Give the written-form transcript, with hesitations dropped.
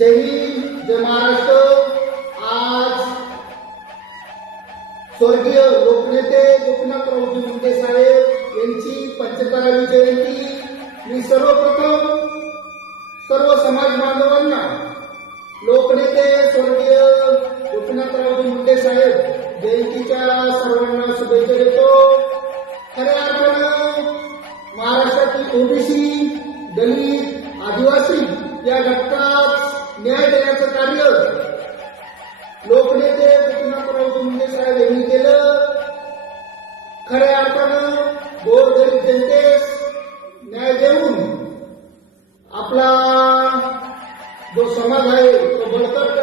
जय हिंद, जय महाराष्ट्र। आज स्वर्गीय लोकनेते गोपीनाथरावजी मुंडे साहेब यांची 75वी जयंती। मी सर्वप्रथम सर्व समाज बांधवांना लोकनेते स्वर्गीय गोपीनाथरावजी मुंडे साहेब जयंतीच्या सर्वांना शुभेच्छा देतो। खऱ्या अर्थानं महाराष्ट्रातील ओबीसी, दलित, आदिवासी या घटकात न्याय देण्याचं कार्य लोकनेते गोपीनाथरावजी मुंडे साहेब यांनी केलं। खऱ्या अर्थानं गोरगरीब जनतेस न्याय देऊन आपला जो समाज आहे तो बळकट